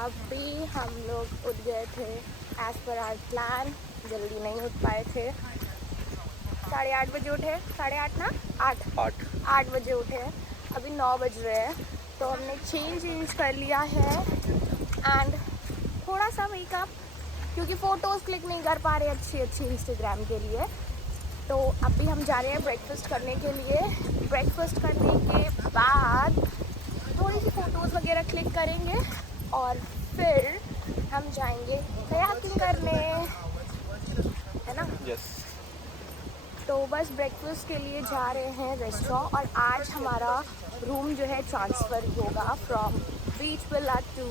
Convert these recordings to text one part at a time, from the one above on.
अभी हम लोग उठ गए थे एज पर आवर प्लान, जल्दी नहीं उठ पाए थे। 8:30 बजे उठे, 8:30 ना 8 बजे उठे, अभी 9 बज रहे हैं। तो हमने चेंज कर लिया है एंड थोड़ा सा मेकअप, क्योंकि फ़ोटोज़ क्लिक नहीं कर पा रहे अच्छी इंस्टाग्राम के लिए। तो अभी हम जा रहे हैं ब्रेकफास्ट करने के लिए। ब्रेकफास्ट करने के बाद थोड़ी सी फ़ोटोज़ वगैरह क्लिक करेंगे और फिर हम जाएंगे कयाकिंग करने, है ना? यस। तो बस ब्रेकफास्ट के लिए जा रहे हैं रेस्टोरेंट। और आज हमारा रूम जो है ट्रांसफ़र होगा from beach villa to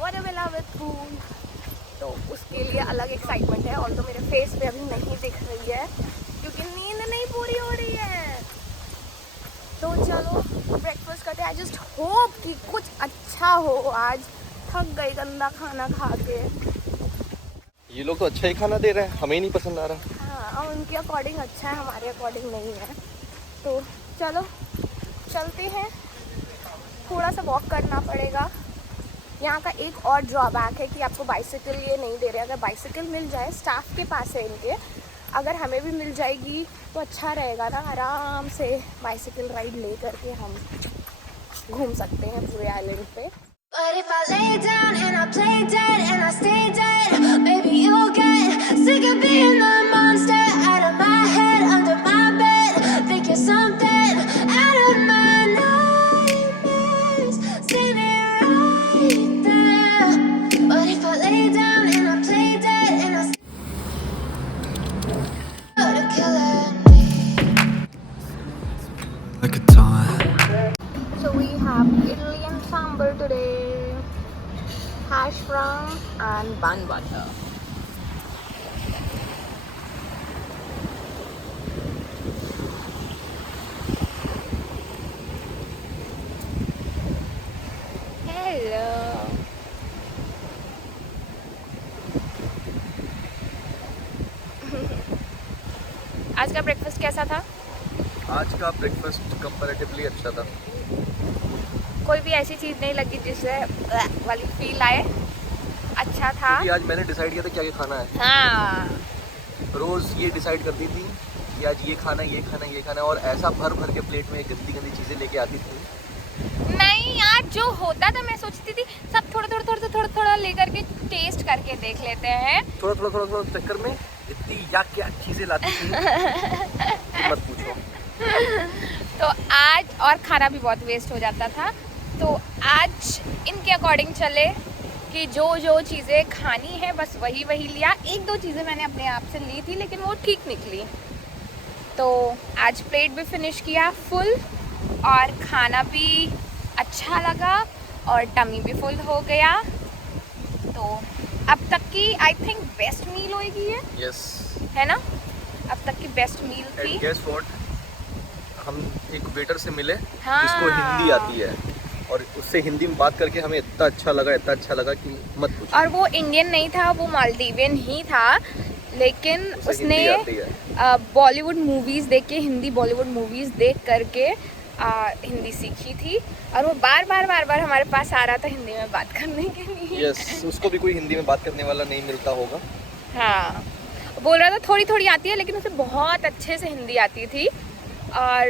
water villa with pool. तो उसके लिए अलग एक्साइटमेंट है, और तो मेरे फेस पे अभी नहीं दिख रही है क्योंकि नींद नहीं पूरी हो रही है। तो चलो ब्रेकफास्ट करते हैं। आई जस्ट होप कि कुछ अच्छा हो। आज थक गई गंदा खाना खा के। ये लोग तो अच्छा ही खाना दे रहे हैं, हमें ही नहीं पसंद आ रहा। हाँ, और उनके अकॉर्डिंग अच्छा है, हमारे अकॉर्डिंग नहीं है। तो चलो चलते हैं। थोड़ा सा वॉक करना पड़ेगा। यहाँ का एक और ड्रॉबैक है कि आपको बाइसिकल ये नहीं दे रहे। अगर बाइसिकल मिल जाए, स्टाफ के पास है इनके, अगर हमें भी मिल जाएगी तो अच्छा रहेगा ना। आराम से बाइसिकल राइड ले करके हम घूम सकते हैं पूरे आइलैंड पे। But if I lay down and I play dead and I stay dead, maybe you'll get sick of being the monster out of my head, under my bed. Think you're something out of my nightmares, standing right there. But if I lay down and I play dead and I start killing me like a taunt. So we have idli and sambar today, hash brown and bun butter. Hello. आज का breakfast कैसा था? आज का breakfast comparatively अच्छा था। कोई भी ऐसी चीज़ नहीं लगी जिससे वाली फील आए। अच्छा था। क्योंकि आज मैंने डिसाइड किया था क्या खाना है। हाँ, रोज़ ये डिसाइड करती थी कि आज ये खाना, ये खाना, ये खाना, और ऐसा भर भर के प्लेट में गंदी गंदी चीज़ें लेके आती थी। नहीं यार, जो होता था मैं सोचती थी सब थोड़ा लेकर के टेस्ट करके देख लेते हैं। थोड़ा चक्कर में इतनी या क्या चीज़ें लाती थी कि मत पूछो। तो आज और खाना भी बहुत वेस्ट हो जाता था। तो आज इनके अकॉर्डिंग चले कि जो चीज़ें खानी है बस वही लिया। 1-2 चीज़ें मैंने अपने आप से ली थी लेकिन वो ठीक निकली। तो आज प्लेट भी फिनिश किया फुल, और खाना भी अच्छा लगा और टमी भी फुल हो गया। तो अब तक की आई थिंक बेस्ट मील होगी ये, यस। है ना? अब तक की बेस्ट मील थी। एंड गेस व्हाट, हम एक वेटर से मिले हाँ। जिसको हिंदी आती है, और उससे हिंदी में बात करके हमें इतना अच्छा लगा कि मत पूछो। और वो इंडियन नहीं था, वो मालदीवियन ही था, लेकिन उसने बॉलीवुड मूवीज़ देख के, हिंदी बॉलीवुड मूवीज़ देख करके हिंदी सीखी थी। और वो बार बार हमारे पास आ रहा था हिंदी में बात करने के लिए। यस, उसको भी कोई हिंदी में बात करने वाला नहीं मिलता होगा। हाँ, बोल रहा था थोड़ी आती है, लेकिन उसे बहुत अच्छे से हिंदी आती थी। और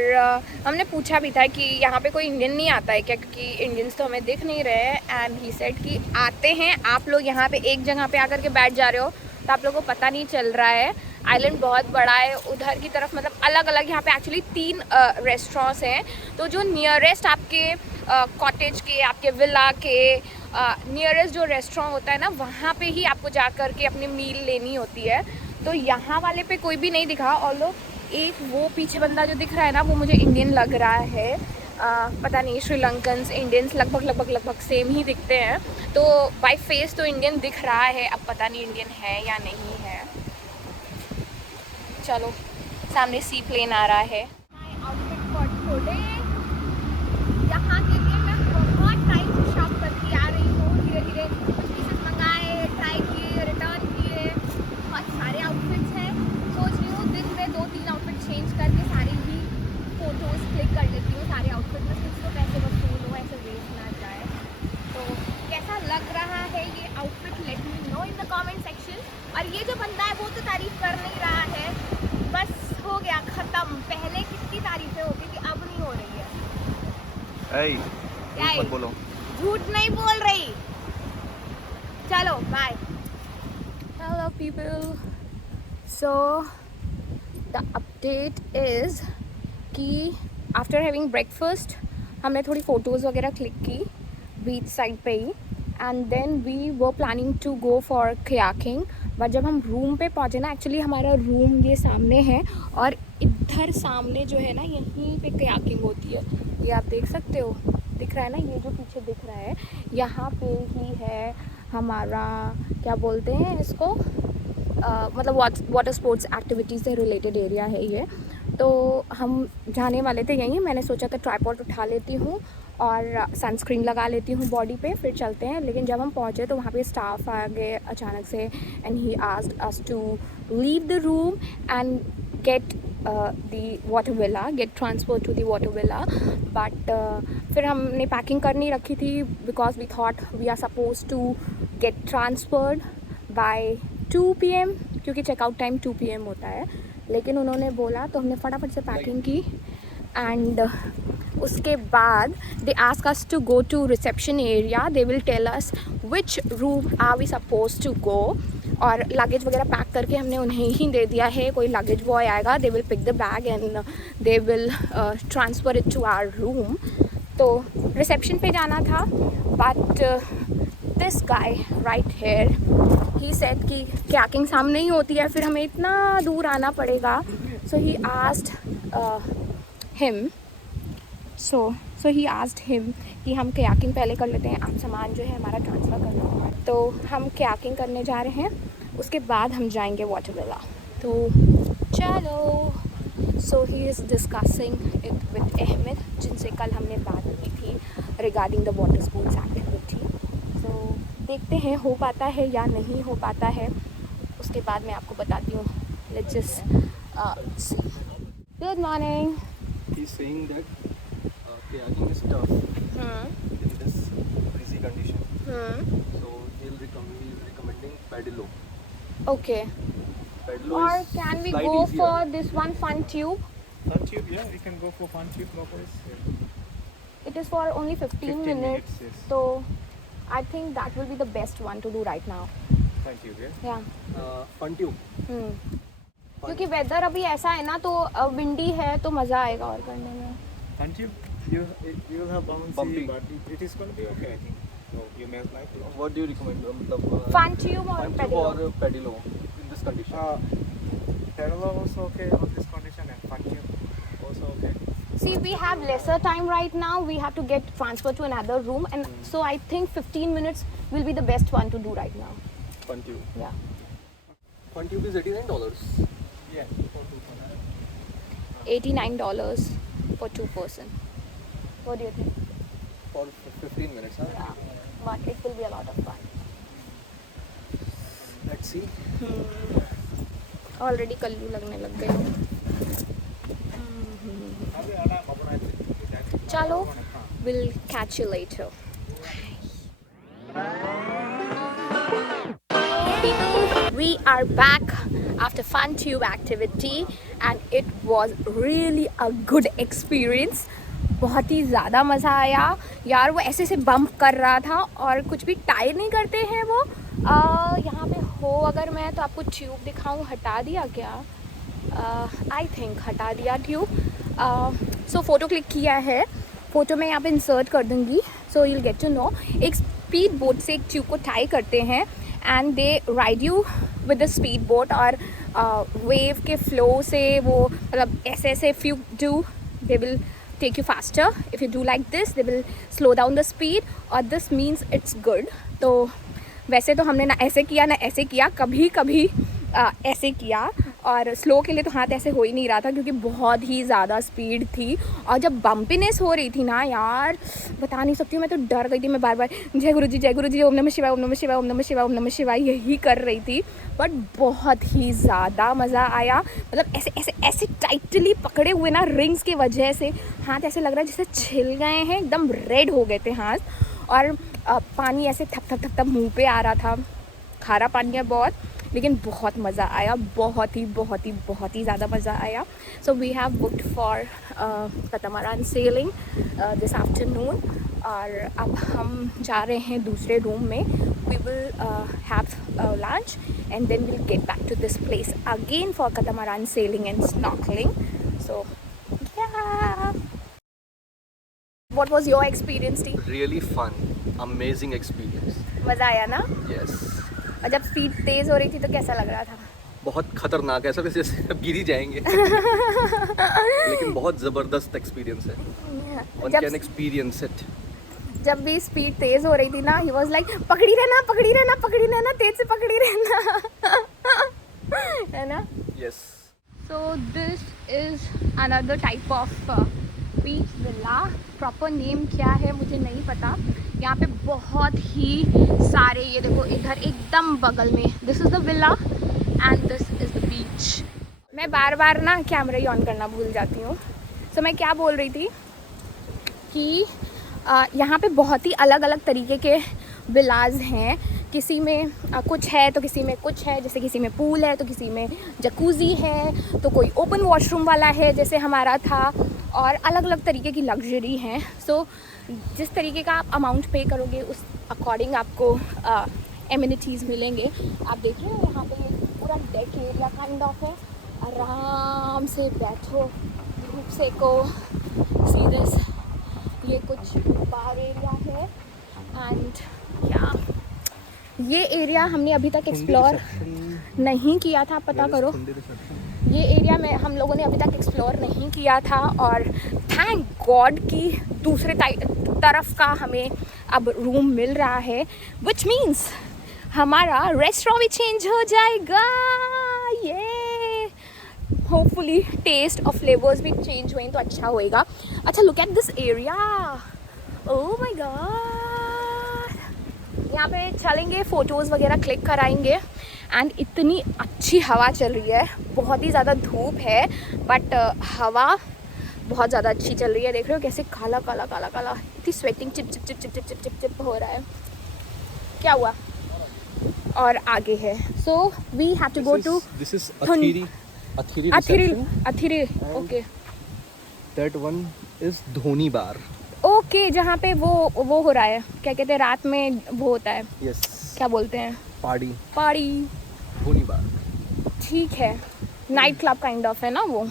हमने पूछा भी था कि यहाँ पे कोई इंडियन नहीं आता है क्या, क्योंकि इंडियंस तो हमें दिख नहीं रहे हैं। एंड ही सेड कि आते हैं, आप लोग यहाँ पे एक जगह पे आकर के बैठ जा रहे हो तो आप लोगों को पता नहीं चल रहा है। आइलैंड बहुत बड़ा है, उधर की तरफ मतलब अलग अलग यहाँ पे एक्चुअली 3 रेस्टोरेंट्स हैं। तो जो नियरेस्ट आपके कॉटेज के, आपके विला के नियरेस्ट जो रेस्टोरेंट होता है ना, वहाँ पे ही आपको जा कर के अपनी मील लेनी होती है। तो यहाँ वाले पे कोई भी नहीं दिखा। और लोग एक वो पीछे बंदा जो दिख रहा है ना, वो मुझे इंडियन लग रहा है। पता नहीं, श्रीलंकन्स इंडियंस लगभग सेम ही दिखते हैं। तो बाय फेस तो इंडियन दिख रहा है, अब पता नहीं इंडियन है या नहीं है। चलो, सामने सी प्लेन आ रहा है। यहाँ के लिए मैं बहुत टाइम से शॉप करती आ रही हूँ। धीरे कुछ पीसेस मंगाए, ट्राई किए, रिटर्न किए। बहुत सारे आउटफिट्स हैं। सोच रही हूँ दिन में 2-3 आउटफिट चेंज करके सारी ही फोटोज़ क्लिक कर लेती हूँ सारे आउटफिट में, कुछ तो पैसे वसूल हो, ऐसे वेस्ट ना जाए। तो कैसा लग रहा और ये जो बंदा है वो तो तारीफ कर नहीं रहा है, बस हो गया खत्म। पहले कितनी तारीफें होती थी, अब नहीं हो रही है। झूठ मत बोलो। झूठ नहीं बोल रही। चलो bye. Hello people, so the update is कि आफ्टर हैविंग ब्रेकफास्ट हमने थोड़ी फ़ोटोज़ वगैरह क्लिक की बीच साइड पे ही, and then we were planning to go for kayaking. But जब हम रूम पे पहुँचे ना, एक्चुअली हमारा रूम ये सामने है और इधर सामने जो है ना, यहीं पे कयाकिंग होती है। ये आप देख सकते हो, दिख रहा है ना, ये जो पीछे दिख रहा है, यहाँ पे ही है हमारा, क्या बोलते हैं इसको, मतलब वाटर स्पोर्ट्स एक्टिविटीज़ से रिलेटेड एरिया है ये। तो हम जाने वाले थे यहीं। मैंने सोचा था ट्राइपॉड उठा लेती हूँ और सनस्क्रीन लगा लेती हूँ बॉडी पे, फिर चलते हैं। लेकिन जब हम पहुँचे तो वहाँ पे स्टाफ आ गए अचानक से, and he asked us to leave the room and get the water villa, get transfer to the water villa. But फिर हमने पैकिंग कर नहीं रखी थी, because we thought we are suppose to get transferred by 2 PM, क्योंकि checkout time 2 PM होता है। लेकिन उन्होंने बोला तो हमने फटाफट से पैकिंग की, एंड उसके बाद they ask us to go to reception area. They will tell us which room are we suppose to go, और लगेज वगैरह पैक करके हमने उन्हें ही दे दिया है। कोई लगेज बॉय आएगा, they will pick the bag and they will transfer it to our room. तो रिसेप्शन पे जाना था, but this guy right here he said कि कयाकिंग सामने ही होती है, फिर हमें इतना दूर आना पड़ेगा। सो ही आस्क्ड हिम कि हम कयाकिंग पहले कर लेते हैं, आप सामान जो है हमारा ट्रांसफ़र करना होगा। तो हम कयाकिंग करने जा रहे हैं, उसके बाद हम जाएंगे वाटर विला। तो चलो। So he is discussing it with Ahmed, जिनसे कल हमने बात की थी regarding the water sports activity. So देखते हैं हो पाता है या नहीं हो पाता है, उसके बाद मैं आपको बताती हूँ। Let's just see. Good morning. He's saying that kayaking is tough in this breezy condition. So he's recommending Pedalo. Okay. Pedalo Or is can we slight go easier. for this one fun tube? Fun tube, yeah, you can go for fun tube, no worries. Yeah. It is for only 15 minutes. yes. So I think that will be the best one to do right now. Fun tube, yeah. Yeah. Fun tube. क्योंकि weather अभी ऐसा है ना, तो windy है, तो मज़ा आएगा और करने में। Fun tube, you will have bouncy, Bumpy. but it is going to be okay, I think. So you may like it. What do you recommend? Fun tube or Fun tube pedalo? or Pedalo in this condition? Pedalo also okay on this condition, and fun tube also okay. See, we have lesser time right now. We have to get transferred to another room, and so I think 15 minutes will be the best one to do right now. Fun tube. Yeah. Fun tube is $89. Yeah, for 2 person. $89 for 2 person. What do you think? For 15 minutes, huh? Yeah, but it will be a lot of fun. Let's see. Already Kullu लगने लग गए हो। चलो, we'll catch you later. We are back after fun tube activity and it was really a good experience. बहुत ही ज़्यादा मज़ा आया यार। वो ऐसे से बम्प कर रहा था और कुछ भी टायर नहीं करते हैं वो। यहाँ पे हो अगर मैं तो आपको ट्यूब दिखाऊँ, हटा दिया क्या? आई थिंक हटा दिया ट्यूब। सो फ़ोटो क्लिक किया है, फ़ोटो मैं यहाँ पे इंसर्ट कर दूँगी, so you'll get to know. एक स्पीड बोट से एक ट्यूब को टाई करते हैं and they ride you with the speed boat, और वेव के फ्लो से वो मतलब ऐसे ऐसे if you do they will take you faster. If you do like this, they will slow down the speed, or this means it's good. तो वैसे तो हमने ना ऐसे किया ना ऐसे किया, कभी कभी ऐसे किया, और स्लो के लिए तो हाथ ऐसे हो ही नहीं रहा था क्योंकि बहुत ही ज़्यादा स्पीड थी। और जब बम्पीनेस हो रही थी ना यार, बता नहीं सकती हूँ, मैं तो डर गई थी। मैं बार बार जय गुरु जी, ओम नमः शिवाय, ओम नमः शिवाय, ओम नमः शिवाय, ओम नमः शिवाय यही कर रही थी। बट बहुत ही ज़्यादा मज़ा आया। मतलब ऐसे ऐसे ऐसे टाइटली पकड़े हुए ना रिंग्स की वजह से हाथ ऐसे लग रहा है जैसे छिल गए हैं, एकदम रेड हो गए थे हाथ। और पानी ऐसे थप थप थप थप मुँह पे आ रहा था, खारा पानी है बहुत। लेकिन बहुत मज़ा आया, बहुत ही ज़्यादा मज़ा आया. So we have booked for catamaran sailing this afternoon. और अब हम जा रहे हैं दूसरे रूम में. We will have lunch and then will get back to this place again for catamaran sailing and snorkelling. So yeah. What was your experience, T? Really fun, amazing experience. मज़ा आया ना? Yes. और जब speed तेज़ हो रही थी तो कैसा लग रहा था? बहुत खतरनाक है, ऐसा जैसे अब गिर ही जाएंगे. लेकिन बहुत ज़बरदस्त एक्सपीरियंस है. One can experience it. जब भी स्पीड तेज़ हो रही थी ना, he was like पकड़ी रहना, तेज़ से पकड़ी रहना. है ना? Yes. So this is another type of beach villa. Proper name क्या है मुझे नहीं पता. यहाँ पे बहुत ही सारे, ये देखो इधर एकदम बगल में, this is the villa and this is the beach. मैं बार बार ना कैमरा ही ऑन करना भूल जाती हूँ. सो मैं क्या बोल रही थी कि यहाँ पे बहुत ही अलग अलग तरीके के विलाज हैं. किसी में कुछ है तो किसी में कुछ है. जैसे किसी में पूल है तो किसी में जकूज़ी है, तो कोई ओपन वॉशरूम वाला है जैसे हमारा था. और अलग अलग तरीके की लग्जरी हैं. सो जिस तरीके का आप अमाउंट पे करोगे उस अकॉर्डिंग आपको एमिनिटीज़ मिलेंगे. आप देख रहे हो यहाँ पे ये पूरा डेक एरिया काइंड ऑफ है. आराम से बैठो, धूप सेको. सी दिस, ये कुछ बार एरिया है. एंड या ये एरिया हमने अभी तक एक्सप्लोर नहीं किया था. पता करो, ये एरिया में हम लोगों ने अभी तक एक्सप्लोर नहीं किया था. और थैंक गॉड कि दूसरे तरफ का हमें अब रूम मिल रहा है, विच मीन्स हमारा रेस्टोरेंट भी चेंज हो जाएगा. ये होपफुली टेस्ट और फ्लेवर्स भी चेंज हुए तो अच्छा होएगा. अच्छा, look at this area. Oh my God. यहाँ पे चलेंगे, फ़ोटोज़ वगैरह क्लिक कराएंगे. एंड इतनी अच्छी हवा चल रही है. बहुत ही ज़्यादा धूप है बट हवा बहुत ज़्यादा अच्छी चल रही है. देख रहे हो कैसे काला काला काला काला, इतनी स्वेटिंग चिप चिप चिप चिप चिप चिप चिप चिप हो रहा है. क्या हुआ? और आगे है. So we have to go to This is Athiri Athiri. Okay That one is Dhoni bar. Okay, जहाँ पे वो हो रहा है, क्या कहते हैं, रात में वो होता है. Yes. क्या बोलते हैं? पाड़ी. धोनी बार. ठीक है, नाइट क्लब काइंड ऑफ है ना वो.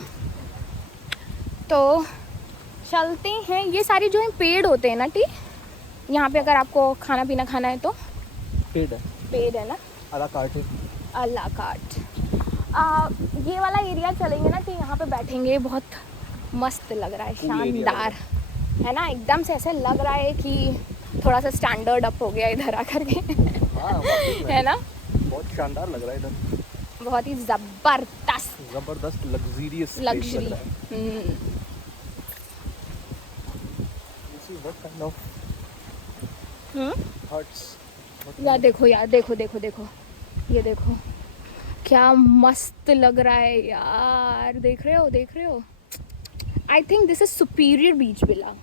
तो चलते हैं. ये सारे जो हैं पेड़ होते हैं ना टी, यहाँ पे अगर आपको खाना पीना खाना है तो पेड़ है ना, अला कार्ट है. अल्लाह काट. ये वाला एरिया चलेंगे ना तो यहाँ पे बैठेंगे. बहुत मस्त लग रहा है, शानदार है ना. एकदम से ऐसे लग रहा है कि थोड़ा सा स्टैंडर्ड अप हो गया इधर आकर के. है ना, बहुत शानदार लग रहा है इधर. बहुत ही ज़बरदस्त लग्जरियस लग्जरी. यार देखो, ये देखो क्या मस्त लग रहा है यार. देख रहे हो. I think this is superior beach villa.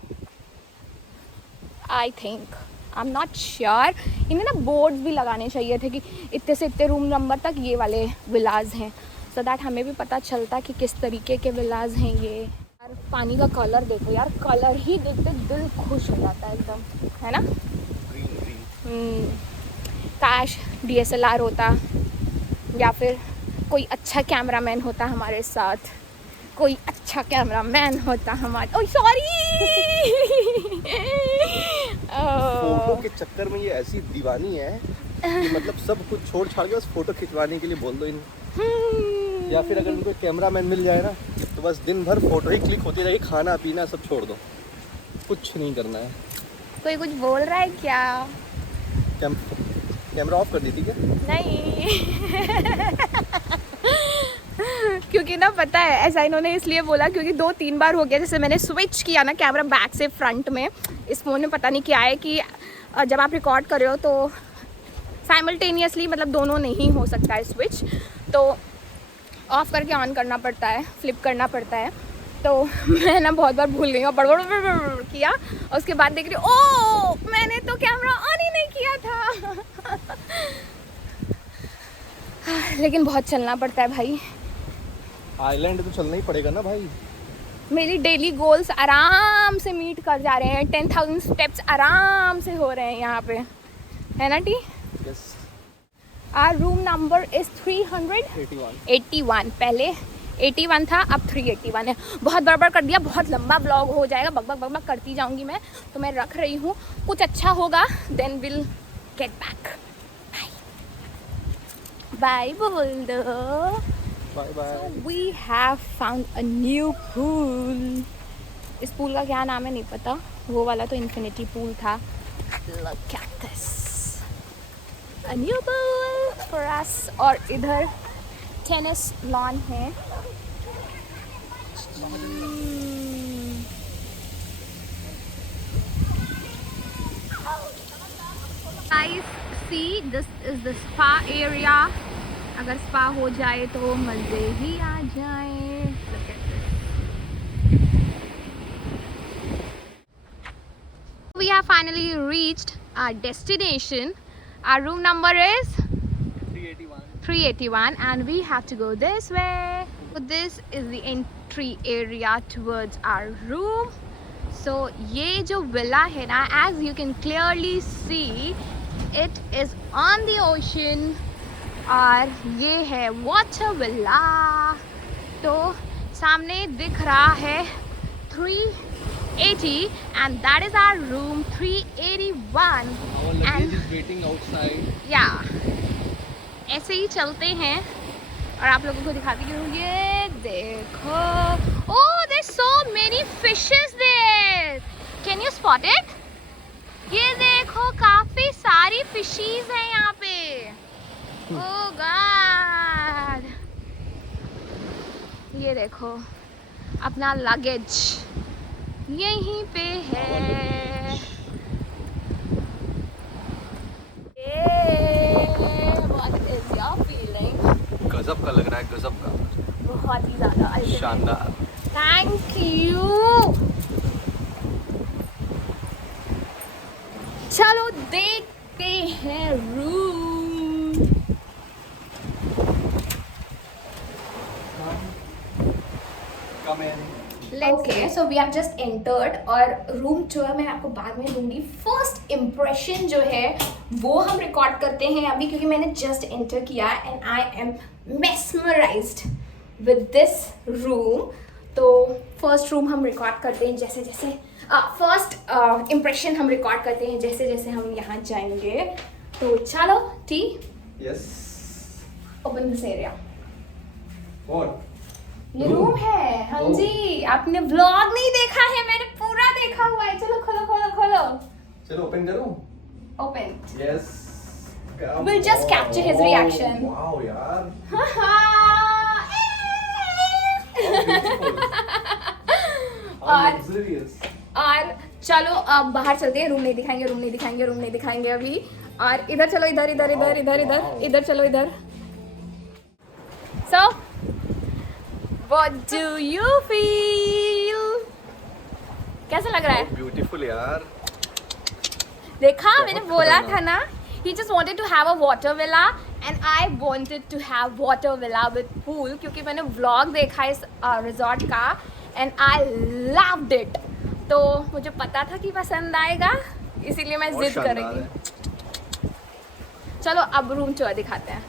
I think, I am not sure. इन्हें ना बोर्ड्स भी लगाने चाहिए थे कि इतने से इतने रूम नंबर तक ये वाले विलाज हैं, सो दैट हमें भी पता चलता कि किस तरीके के विलाज हैं ये. यार पानी का कलर देखो यार, कलर ही देखते दिल खुश हो जाता है एकदम, है ना. काश DSLR होता या फिर कोई अच्छा कैमरामैन होता हमारे साथ. कोई अच्छा कैमरामैन होता हमारे. Oh sorry. फोटो के चक्कर में ये ऐसी दीवानी है कि मतलब सब कुछ छोड़ छाड़ के बस फोटो खिंचवाने के लिए बोल दो इन. या फिर अगर उनको कैमरामैन मिल जाए ना तो बस दिन भर फोटो ही क्लिक होती रहेगी. खाना पीना सब छोड़ दो, कुछ नहीं करना है. कोई कुछ बोल रहा है क्या? कैमरा ऑफ कर दी थी क्या? नहीं. क्योंकि ना पता है ऐसा इन्होंने इसलिए बोला क्योंकि 2-3 बार हो गया जैसे मैंने स्विच किया ना कैमरा बैक से फ्रंट में. इस फ़ोन में पता नहीं क्या है कि जब आप रिकॉर्ड कर रहे हो तो साइमल्टेनियसली मतलब दोनों नहीं हो सकता है स्विच. तो ऑफ़ करके ऑन करना पड़ता है, फ्लिप करना पड़ता है. तो मैं ना बहुत बार भूल गई और बड़बड़ किया और उसके बाद देख रही हूँ ओह मैंने तो कैमरा ऑन ही नहीं किया था. लेकिन बहुत चलना पड़ता है भाई। आइलैंड तो चलना ही पड़ेगा ना भाई। मेरी डेली गोल्स आराम से मीट कर जा रहे हैं। 10,000 स्टेप्स आराम से हो रहे हैं यहाँ पे, है ना टी? Yes. Our room number is 381। पहले 81 था, अब 381 है। बहुत बड़बड़ कर दिया, बहुत लंबा व्लॉग हो जाएगा, बक बक बक बक करती जाऊंगी मैं, तो मैं रख रही हूँ। कुछ अच्छा होगा then will get back. Bye बोल दो। Bye bye. So we have found a new pool. इस पूल का क्या नाम है नहीं पता, वो वाला तो इन्फिनिटी पूल था। Look at this, a new pool for us। और इधर टेनिस लॉन है। Guys, see, this is the spa area। अगर स्पा हो जाए तो मज़े ही आ जाए। Look at this। We have finally reached our destination. Our room number is 381 and we have to go this way. So this is the entry area towards our room. So ये जो villa है ना, as you can clearly see, it is on the ocean। और ये है water villa. तो सामने दिख रहा है 380 and that is our room 381। And waiting outside. या ऐसे ही चलते हैं और आप लोगों को दिखाती हूँ। ये देखो, oh there so many fishes there, can you spot it? ये देखो काफी सारी फिशीज हैं यहाँ पे। Oh God! ये देखो अपना लगेज यहीं पे है। What is your feeling? गजब का लग रहा है, गजब का। बहुत ही ज़्यादा शानदार। Thank you. चलो देखते हैं room. Okay, so we have just entered और रूम जो है मैं आपको बाद में दूंगी। फर्स्ट इम्प्रेशन जो है वो हम रिकॉर्ड करते हैं अभी, क्योंकि मैंने जस्ट एंटर किया and I am mesmerised with this room. तो फर्स्ट रूम हम रिकॉर्ड करते हैं जैसे जैसे फर्स्ट इम्प्रेशन हम रिकॉर्ड करते हैं जैसे जैसे हम यहाँ जाएंगे। तो चलो T, yes, open this area. What? ये रूम है। हाँ जी, आपने व्लॉग नहीं देखा है, मैंने पूरा देखा हुआ है। चलो खोलो खोलो खोलो। चलो ओपन करूं? Open. Yes. We'll just capture his reaction. Wow यार। और चलो अब बाहर चलते हैं। रूम नहीं दिखाएंगे, रूम नहीं दिखाएंगे, रूम नहीं दिखाएंगे अभी। और इधर चलो, इधर इधर इधर इधर इधर इधर चलो इधर। So what do you feel? कैसा लग रहा है? ब्यूटीफुल यार। देखा, मैंने बोला था ना। He just wanted to have a water villa and I wanted to have water villa with pool, क्योंकि मैंने vlog देखा इस resort का and I loved it। तो मुझे पता था कि पसंद आएगा, इसीलिए मैं जिद कर रही थी। चलो अब रूम टूर दिखाते हैं।